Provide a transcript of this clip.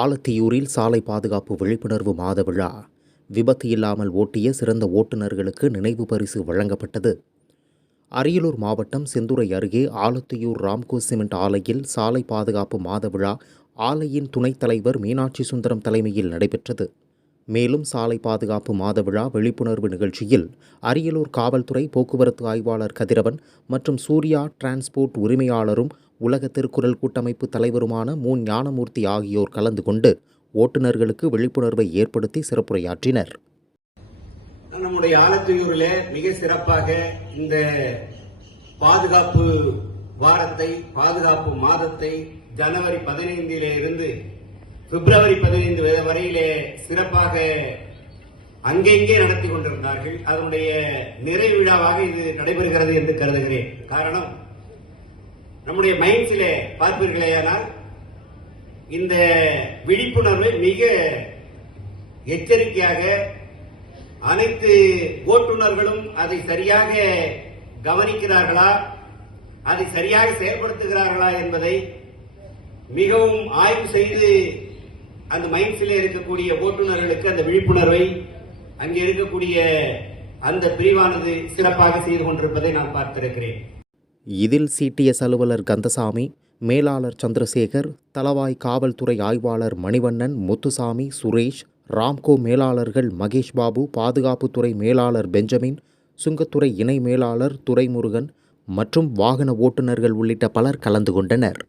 ஆலத்தியூரில் சாலை பாதுகாப்பு விழிப்புணர்வு மாத விழா. விபத்து இல்லாமல் ஓட்டிய சிறந்த ஓட்டுநர்களுக்கு நினைவு பரிசு வழங்கப்பட்டது. அரியலூர் மாவட்டம் செந்துறை அருகே ஆலத்தியூர் ராம்கோ சிமெண்ட் ஆலையில் சாலை பாதுகாப்பு மாத விழா ஆலையின் துணைத் தலைவர் மீனாட்சி சுந்தரம் தலைமையில் நடைபெற்றது. மேலும் சாலை பாதுகாப்பு மாத விழா விழிப்புணர்வு நிகழ்ச்சியில் அரியலூர் காவல்துறை போக்குவரத்து ஆய்வாளர் கதிரவன் மற்றும் சூர்யா டிரான்ஸ்போர்ட் உரிமையாளரும் உலக திருக்குறள் கூட்டமைப்பு தலைவருமான மு. ஞானமூர்த்தி ஆகியோர் கலந்து கொண்டு ஓட்டுநர்களுக்கு விழிப்புணர்வை ஏற்படுத்தி சிறப்புரையாற்றினர். நம்முடைய ஆலத்தூரிலே மிக சிறப்பாக இந்த பாதுகாப்பு வாரத்தை பாதுகாப்பு மாதத்தை ஜனவரி பதினைந்திலே இருந்து பிப்ரவரி பதினைந்து வரையிலே சிறப்பாக அங்கெங்கே நடத்தி கொண்டிருந்தார்கள். அதனுடைய நிறைவிழாவாக இது நடைபெறுகிறது என்று கருதுகிறேன். காரணம் நம்முடைய மைண்ட்ஸில் பார்ப்பீர்களேயானால் இந்த விழிப்புணர்வை மிக எச்சரிக்கையாக அனைத்து ஓட்டுநர்களும் அதை சரியாக கவனிக்கிறார்களா அதை சரியாக செயல்படுத்துகிறார்களா என்பதை மிகவும் ஆய்வு செய்து அந்த மைண்ட்ஸில் இருக்கக்கூடிய ஓட்டுநர்களுக்கு அந்த விழிப்புணர்வை அங்கே இருக்கக்கூடிய அந்த பிரிவானது சிறப்பாக செய்து கொண்டிருப்பதை நான் பார்த்திருக்கிறேன். இதில் சிடிஎஸ் அலுவலர் கந்தசாமி மேலாளர் சந்திரசேகர் தலவாய் காவல்துறை ஆய்வாளர் மணிவண்ணன் முத்துசாமி சுரேஷ் ராம்கோ மேலாளர்கள் மகேஷ் பாபு பாதுகாப்புத்துறை மேலாளர் பெஞ்சமின் சுங்கத்துறை இணை மேலாளர் துரைமுருகன் மற்றும் வாகன ஓட்டுநர்கள் உள்ளிட்ட பலர் கலந்து கொண்டனர்.